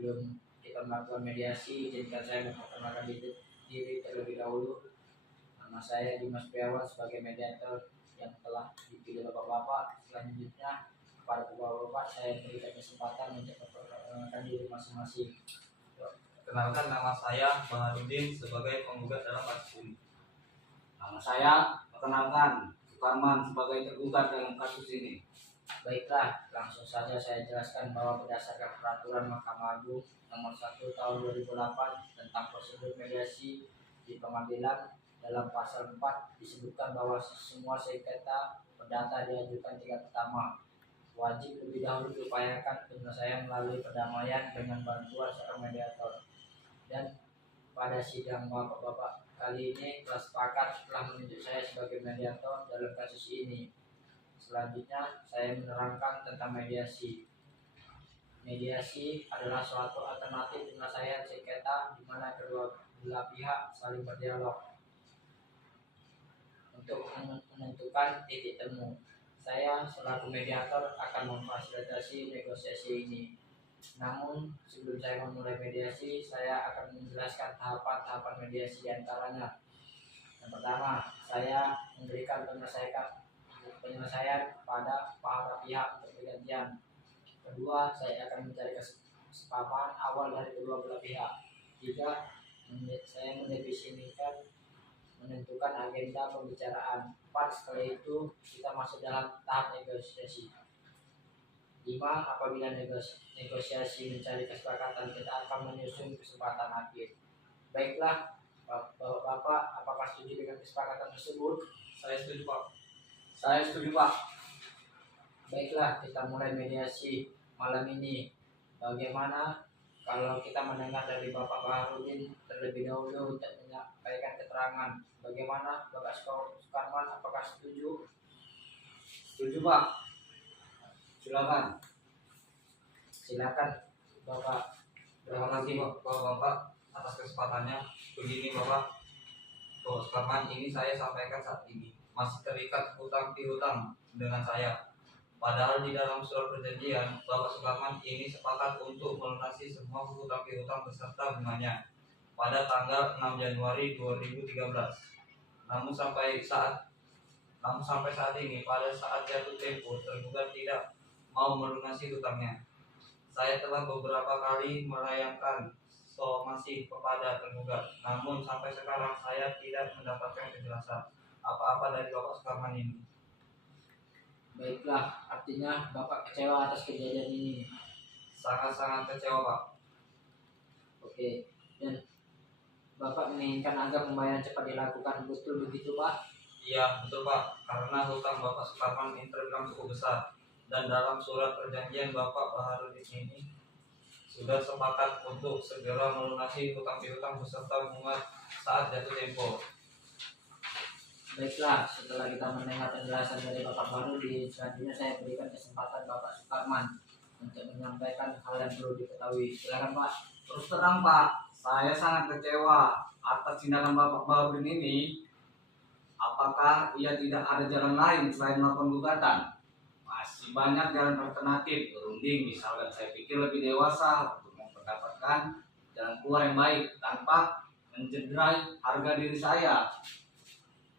sebelum kita melakukan mediasi, izinkan saya memperkenalkan diri terlebih dahulu. Nama saya Dimas Priawan sebagai mediator yang telah dipilih Bapak-Bapak. Selanjutnya kepada Bapak-Bapak saya berikan kesempatan untuk memperkenalkan diri masing-masing. Kenalkan, nama saya Baharudin sebagai penggugat dalam kasus ini. Nama saya, perkenalkan, Sukarman sebagai tergugat dalam kasus ini. Baiklah, langsung saja saya jelaskan bahwa berdasarkan Peraturan Mahkamah Agung Nomor 1 Tahun 2008 tentang prosedur mediasi di pengadilan, dalam pasal 4 disebutkan bahwa semua sengketa perdata diajukan tingkat pertama wajib lebih dahulu diupayakan penyelesaian melalui perdamaian dengan bantuan seorang mediator. Dan pada sidang Bapak-Bapak kali ini telah sepakat telah menunjuk saya sebagai mediator dalam kasus ini. Selanjutnya saya menerangkan tentang mediasi. Mediasi adalah suatu alternatif penyelesaian sengketa di mana kedua belah pihak saling berdialog untuk menentukan titik temu. Saya selaku mediator akan memfasilitasi negosiasi ini. Namun sebelum saya memulai mediasi, saya akan menjelaskan tahapan-tahapan mediasi diantaranya. Yang pertama, saya memberikan penyelesaian kepada para pihak untuk bergantian. Kedua, saya akan mencari kesepahaman awal dari kedua belah pihak. Tiga, saya mendefinisikan menentukan agenda pembicaraan. 4, setelah itu kita masuk dalam tahap negosiasi. 5, apabila negosiasi mencari kesepakatan, kita akan menyusun kesempatan akhir. Baiklah, Bapak, apakah setuju dengan kesepakatan tersebut? Saya setuju, Pak. Saya setuju, Pak. Baiklah, kita mulai mediasi malam ini. Bagaimana kalau kita mendengar dari Bapak Baharudin terlebih dahulu untuk menyampaikan keterangan? Bagaimana Bapak Sukarman, apakah setuju? Setuju, Pak. Silakan Bapak. Terima kasih Bapak atas kesempatannya. Begini Bapak Sukarman, ini saya sampaikan saat ini masih terikat hutang piutang dengan saya. Padahal di dalam surat perjanjian Bapak Sukarman ini sepakat untuk melunasi semua hutang piutang beserta bunganya pada tanggal 6 Januari 2013. Namun sampai saat ini, pada saat jatuh tempo, tergugat tidak mau melunasi hutangnya. Saya telah beberapa kali melayangkan somasi kepada tergugat, namun sampai sekarang saya tidak mendapatkan kejelasan apa-apa dari Bapak Sukarman ini. Baiklah, artinya Bapak kecewa atas kejadian ini. Sangat-sangat kecewa, Pak. Oke, dan Bapak menginginkan agar pembayaran cepat dilakukan, betul begitu Pak? Iya, betul Pak. Karena hutang Bapak Sukarman ini terbilang cukup besar. Dan dalam surat perjanjian Bapak Baharudin ini sudah sepakat untuk segera melunasi hutang piutang beserta bunga saat jatuh tempo. Baiklah, setelah kita mendengar penjelasan dari Bapak Baharudin, selanjutnya saya berikan kesempatan Bapak Sukarman untuk menyampaikan hal yang perlu diketahui. Silakan Pak. Terus terang, Pak, saya sangat kecewa atas tindakan Bapak Baharudin ini. Apakah ia tidak ada jalan lain selain melakukan gugatan? Masih banyak jalan alternatif berunding, misalkan saya pikir lebih dewasa untuk mendapatkan jalan keluar yang baik tanpa mencederai harga diri saya.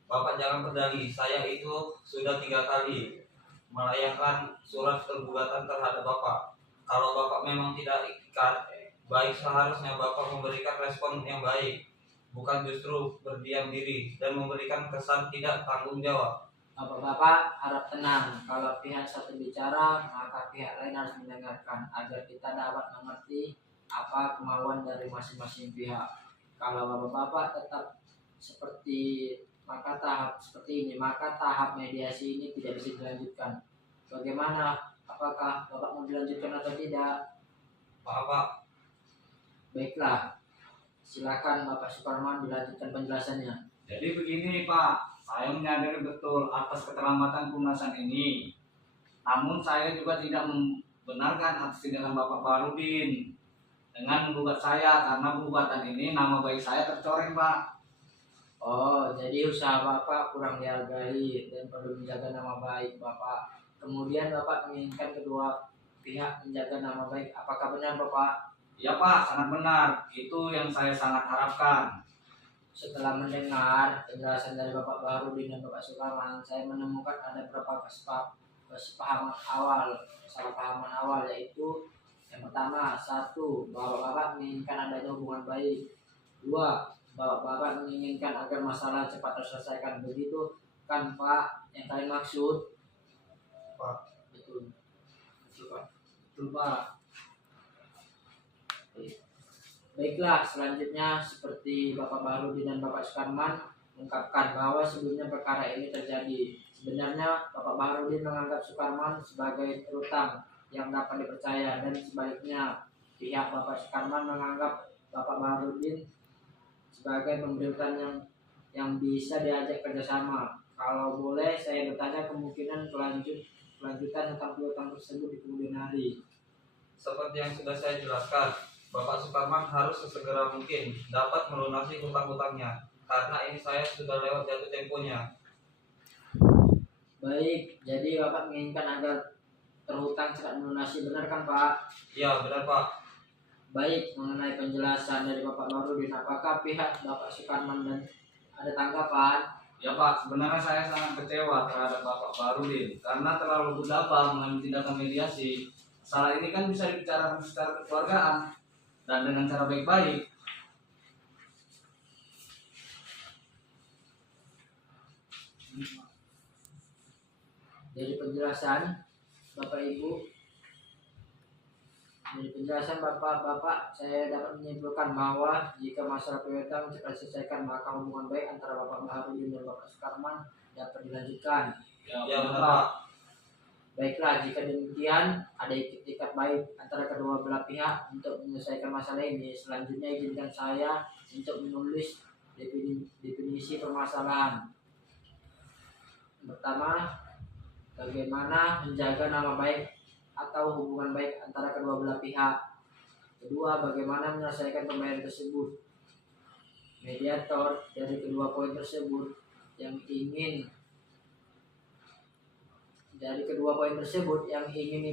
Bapak jangan berdalih, saya itu sudah 3 kali melayangkan surat pergugatan terhadap Bapak. Kalau Bapak memang tidak ikat, baik seharusnya Bapak memberikan respon yang baik, bukan justru berdiam diri dan memberikan kesan tidak tanggung jawab. Bapak-bapak harap tenang. Kalau pihak satu bicara, maka pihak lain harus mendengarkan agar kita dapat mengerti apa kemauan dari masing-masing pihak. Kalau bapak-bapak tetap seperti ini, maka tahap mediasi ini tidak bisa dilanjutkan. Bagaimana? Apakah Bapak mau dilanjutkan atau tidak? Pak. Baiklah, silakan Bapak Sukarman dilanjutkan penjelasannya. Jadi begini Pak, saya menyadari betul atas keterlambatan pelunasan ini. Namun saya juga tidak membenarkan atas tindakan Bapak Baharudin dengan menggugat saya, karena gugatan ini nama baik saya tercoreng Pak. Oh, jadi usaha Bapak kurang dihargai dan perlu menjaga nama baik Bapak. Kemudian Bapak menginginkan kedua pihak menjaga nama baik. Apakah benar Bapak? Ya Pak, sangat benar. Itu yang saya sangat harapkan. Setelah mendengar penjelasan dari Bapak Baharudin dan Bapak Sukarman, saya menemukan ada beberapa kesepahaman awal, kesalahpahaman awal, yaitu yang pertama, satu, Bapak-bapak menginginkan adanya hubungan baik. Dua, Bapak-bapak menginginkan agar masalah cepat terselesaikan. Begitu kan Pak yang kalian maksud? Pak. Betul. Betul Pak. Betul Pak. Baiklah, selanjutnya seperti Bapak Baharudin dan Bapak Sukarman mengungkapkan bahwa sebelumnya perkara ini terjadi. Sebenarnya Bapak Baharudin menganggap Sukarman sebagai terutang yang dapat dipercaya, dan sebaliknya pihak Bapak Sukarman menganggap Bapak Baharudin sebagai pemberi utang yang bisa diajak kerjasama. Kalau boleh saya bertanya kemungkinan kelanjutan hutang piutang tersebut di kemudian hari. Seperti yang sudah saya jelaskan, Bapak Sukarman harus sesegera mungkin dapat melunasi hutang-hutangnya, karena ini saya sudah lewat jatuh temponya. Baik, jadi Bapak menginginkan agar terhutang cepat melunasi, benar kan Pak? Iya, benar Pak. Baik, mengenai penjelasan dari Bapak Baharudin, apakah pihak Bapak Sukarman dan ada tanggapan? Ya Pak, sebenarnya saya sangat kecewa terhadap Bapak Baharudin karena terlalu gegabah mengambil tindakan mediasi. Masalah ini kan bisa dibicarakan secara kekeluargaan dan dengan cara baik-baik. Dari penjelasan Bapak Ibu, dari penjelasan Bapak-bapak, saya dapat menyimpulkan bahwa jika masalah piutang cepat diselesaikan, maka hubungan baik antara Bapak Baharudin dan Bapak Sukarman dapat dilanjutkan. Ya benar Pak. Baiklah, jika demikian ada itikat baik antara kedua belah pihak untuk menyelesaikan masalah ini. Selanjutnya izinkan saya untuk menulis definisi permasalahan. Pertama, bagaimana menjaga nama baik atau hubungan baik antara kedua belah pihak. Kedua, bagaimana menyelesaikan pembayaran tersebut. Mediator dari kedua poin tersebut yang ingin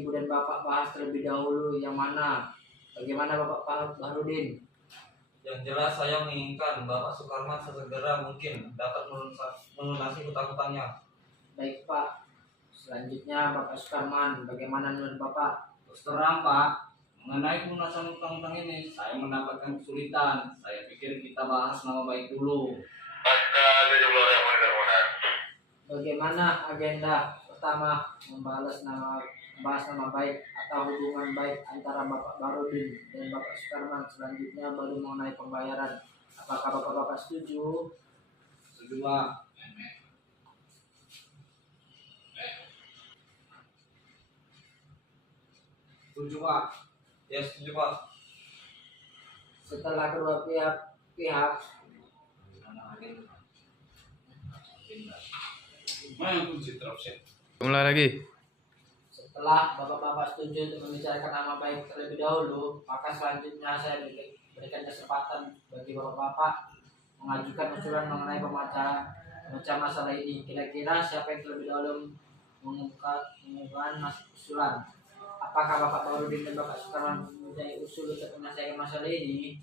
Ibu dan Bapak bahas terlebih dahulu yang mana? Bagaimana Bapak Baharudin? Yang jelas saya menginginkan Bapak Sukarman sesegera mungkin dapat melunasi hutang-hutangnya. Baik Pak. Selanjutnya Bapak Sukarman, bagaimana menurut Bapak? Terus terang Pak, mengenai pelunasan utang-utang ini saya mendapatkan kesulitan. Saya pikir kita bahas nama baik dulu. Bagaimana agenda pertama membahas nama baik atau hubungan baik antara Bapak Baharudin dan Bapak Sukarman. Selanjutnya baru mengenai pembayaran. Apakah Bapak-bapak setuju? Setuju Pak. Setuju Pak. Ya setuju Pak. Setelah kedua pihak Mulai lagi. setelah Bapak-bapak setuju untuk membicarakan nama baik terlebih dahulu, maka selanjutnya saya berikan kesempatan bagi Bapak-bapak mengajukan usulan mengenai pemecah masalah ini. Kira-kira siapa yang terlebih dahulu mengumumkan usulan? Apakah Bapak Baharudin dan Bapak Sukarman mempunyai usul untuk menyelesaikan masalah ini?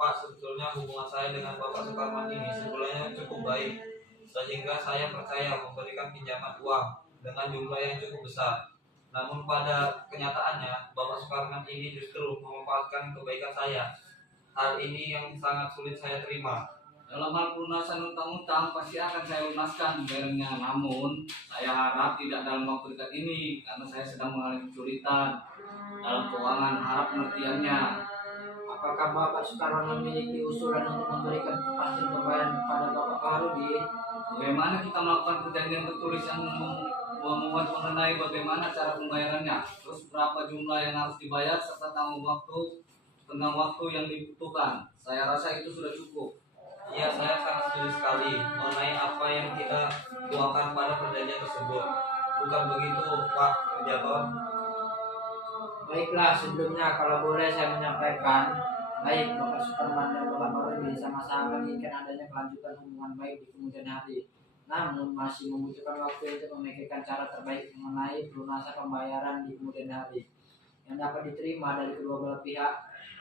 Pak, sebetulnya hubungan saya dengan Bapak Sukarman ini sebetulnya cukup baik, sehingga saya percaya memberikan pinjaman uang dengan jumlah yang cukup besar. Namun pada kenyataannya Bapak Sukarman ini justru memanfaatkan kebaikan saya. Hal ini yang sangat sulit saya terima. Dalam hal pelunasan utang-utang pasti akan saya lunaskan pembayarannya. Namun saya harap tidak dalam waktu dekat ini karena saya sedang mengalami kesulitan dalam keuangan. Harap pengertiannya. Apakah Bapak Sukarman memiliki usulan untuk memberikan kepastian pembayaran kepada Bapak Baharudin? Bagaimana kita melakukan perjanjian tertulis yang memuat mengenai bagaimana cara pembayarannya, terus berapa jumlah yang harus dibayar serta tenggang waktu yang dibutuhkan. Saya rasa itu sudah cukup. Iya, saya sangat setuju sekali mengenai apa yang kita tuangkan pada perjanjian tersebut. Bukan begitu Pak Mediator? Baiklah, sebelumnya kalau boleh saya menyampaikan, baik Bapak Sukarman dan Bapak Baharudin sama-sama menginginkan adanya kelanjutan hubungan baik di kemudian hari. Namun masih membutuhkan waktu untuk memikirkan cara terbaik mengenai pelunasan pembayaran di kemudian hari. yang dapat diterima dari kedua belah pihak.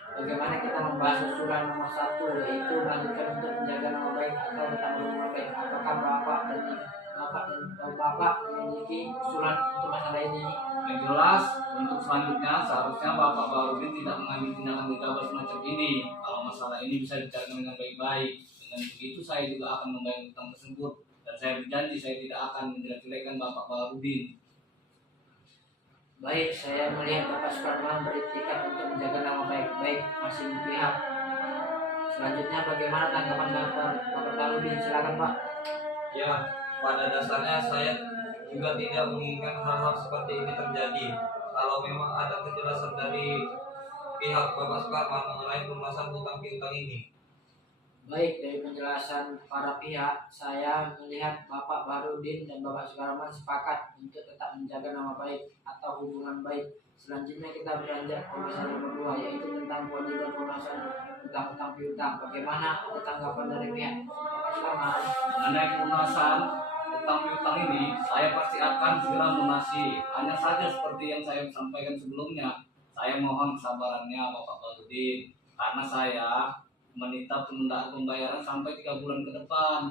Bagaimana kita membahas usulan nomor 1, yaitu melanjutkan untuk menjaga nama baik atau tentang hubungan baik. Apakah Bapak memiliki usulan untuk masalah ini? Yang jelas untuk selanjutnya seharusnya Bapak Baharudin tidak mengambil tindakan gegabah semacam ini. Kalau masalah ini bisa dicarikan dengan baik-baik. Dengan begitu saya juga akan membayar utang tersebut, dan saya berjanji saya tidak akan menjelek-jelekan Bapak Baharudin. Baik, saya melihat Bapak Sukarman beritikat untuk menjaga nama baik-baik masing pihak. Selanjutnya bagaimana tanggapan Bapak Baharudin? Silakan Pak. Ya, pada dasarnya saya juga tidak menginginkan hal-hal seperti ini terjadi. Kalau memang ada kejelasan dari pihak Bapak Sukarman mengenai pelunasan hutang piutang ini. Baik, dari penjelasan para pihak, saya melihat Bapak Baharudin dan Bapak Sukarman sepakat untuk tetap menjaga nama baik atau hubungan baik. Selanjutnya kita beranjak ke masalah nomor 2, yaitu tentang kewajiban pelunasan hutang-hutang piutang. Bagaimana ada tanggapan dari pihak Bapak Sukarman? Mengenai pelunasan utang piutang ini, saya pasti akan segera melunasi. Hanya saja seperti yang saya sampaikan sebelumnya, saya mohon kesabarannya Bapak Baharudin, karena saya menitah penundaan pembayaran sampai 3 bulan ke depan.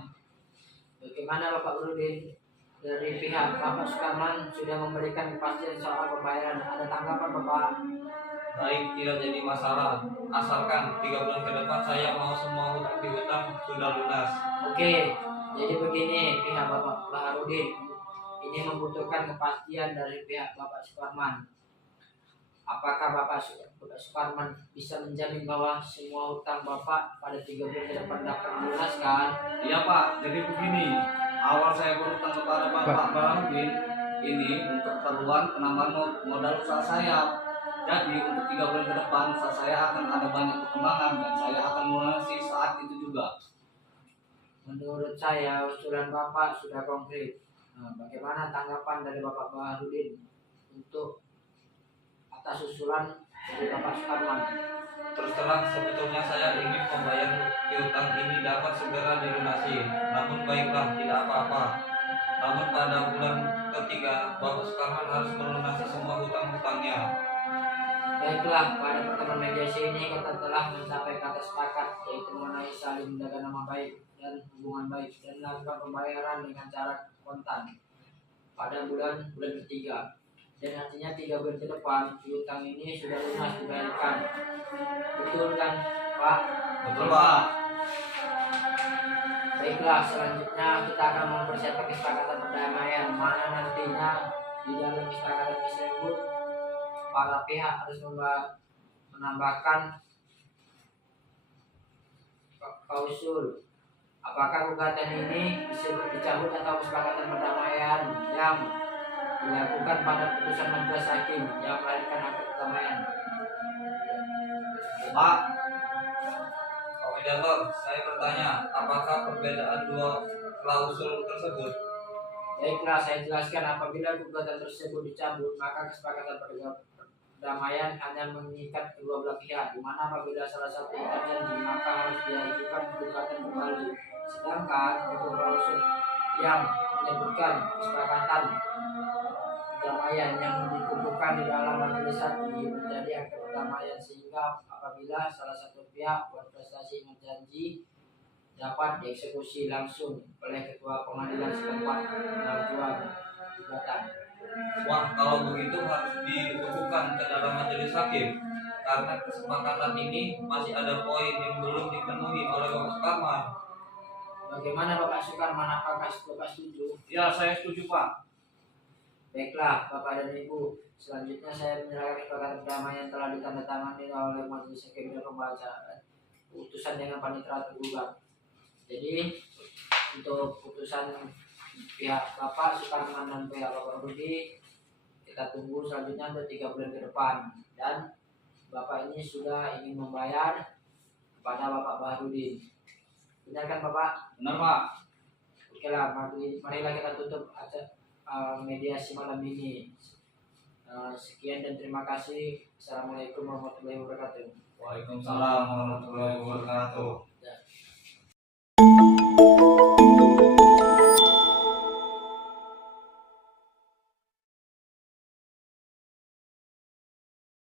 Bagaimana Bapak Baharudin? Dari pihak Bapak Sukarman sudah memberikan kepastian soal pembayaran. Ada tanggapan Bapak? Baik, tidak jadi masalah. Asalkan 3 bulan ke depan saya mau semua hutang piutang sudah lunas. Oke, jadi begini pihak Bapak Baharudin, ini membutuhkan kepastian dari pihak Bapak Sukarman. Apakah Bapak Sukarman bisa menjamin bahwa semua hutang Bapak pada 3 bulan ke depan dapat dilunaskan? Iya Pak, jadi begini, awal saya berutang kepada Bapak Baharudin ini untuk keperluan penambahan modal usaha saya. Jadi untuk 3 bulan ke depan usaha saya akan ada banyak perkembangan dan saya akan melunasi saat itu juga. Menurut saya usulan Bapak sudah konkret. Nah, bagaimana tanggapan dari Bapak Baharudin untuk atas usulan dari Bapak Sukarman? Terus terang sebetulnya saya ingin membayar piutang ini dapat segera dilunasi. Namun baiklah, tidak apa-apa. Namun pada bulan ketiga Bapak Sukarman harus melunasi semua hutang-hutangnya. Baiklah, pada pertemuan mediasi ini kita telah mencapai kata sepakat, yaitu mengenai saling menjaga nama baik dan hubungan baik dan melakukan pembayaran dengan cara kontan pada bulan ketiga. Dan artinya 3 bulan ke depan piutang ini sudah lunas dibayarkan. Betul kan Pak? Betul Pak. Baiklah, selanjutnya kita akan mempersiapkan kesepakatan perdamaian, mana nantinya di dalam kesepakatan tersebut para pihak harus menambahkan klausul. Apakah gugatan ini disebut dicabut atau kesepakatan perdamaian yang dilakukan pada putusan majelis hakim yang melahirkan akad perdamaian? Pak, Pak Mediator, saya bertanya, apakah perbedaan dua klausul tersebut? Baiklah, saya jelaskan. Apabila gugatan tersebut dicabut, maka kesepakatan perdamaian hanya mengikat kedua belah pihak, di mana apabila salah satu ikat janji maka harus diajukan gugatan kembali. Sedangkan untuk klausul yang menyebutkan kesepakatan perdamaian yang dikumpulkan di dalam majelis hakim menjadi akad perdamaian, sehingga apabila salah satu pihak berprestasi ingat janji dapat dieksekusi langsung oleh ketua pengadilan setempat pengajuan gugatan. Wah, kalau begitu harus dibekukan ke dalam majelis hakim. Karena kesepakatan ini masih ada poin yang belum dipenuhi oleh Bapak Sukarman. Bagaimana Bapak Sukarman, apakah Bapak setuju? ya saya setuju Pak. Baiklah Bapak dan Ibu, selanjutnya saya menyerahkan kesepakatan perdamaian yang telah ditandatangani oleh majelis hakim dan pembacaan putusan dengan panitera tergugat. Jadi untuk putusan pihak Bapak Sukarman dan pihak Bapak Rudi kita tunggu selanjutnya untuk 3 bulan ke depan, dan Bapak ini sudah ingin membayar kepada Bapak Baharudin. Benar kan Bapak? Benar Pak. Oke lah, marilah kita tutup mediasi malam ini. Sekian dan terima kasih. Assalamualaikum warahmatullahi wabarakatuh. Waalaikumsalam warahmatullahi wabarakatuh.